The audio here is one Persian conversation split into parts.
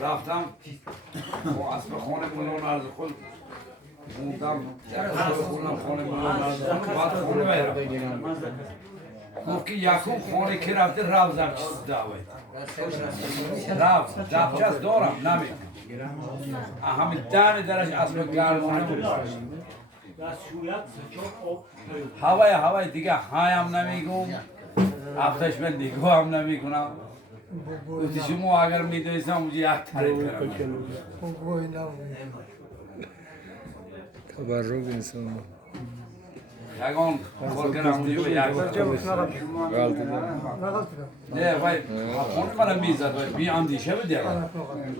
رفتم با اسب خانه مولان عرض خود موندم خونم خانه مولان عرض خود بعد خانه باید گفت که یکم خانه که رفته روزم چیز دعوت روز دبچست دارم نمیکنم همین دهن درش اسب گرمانه بود هوای دیگه هایم نمیگم افتش من نگاه هم نمیکنم گفتی شما اگر میدونستم اونجا یک تره کنم تبرک انسان یکان کار کنم اونجا به یک غلطی دارم نه وای خونه من میزد وای بی اندیشه بده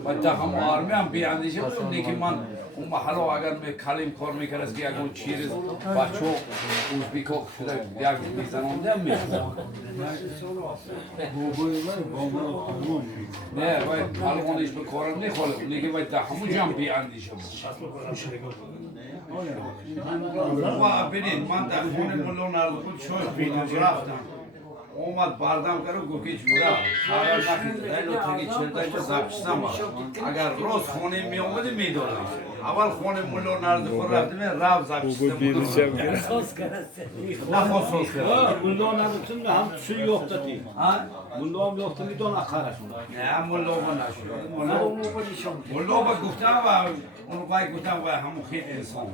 وای تا هم آرمی هم بی اندیشه بود نیکی من اون محلو اگر می کلیم کار میکرد که اگر چیز بچو اوزبیکو شده یک میزنم میشونم نه وای پلوانش به کارم نخواه نیکی وای تا همونجا هم بی اندیشه بود و ببینید من در خونه مولان عرضخود شد رفتم اومد بردم کرد و گفت که جورا خبر نخیزه اینو تگی چلده که زبشتم اگر روز خونه می آمده می دادم اول خونه مولان عرضخود رفتم رفت زبشتم Sos kereste. نخواست سوز کرد Bundan anlatın da ham suyu yoktu değil. Bundan yoktu bir don akar. نه ملا با نشد ملا با گفتم و اونو باید گفتم و همون خیلی انسان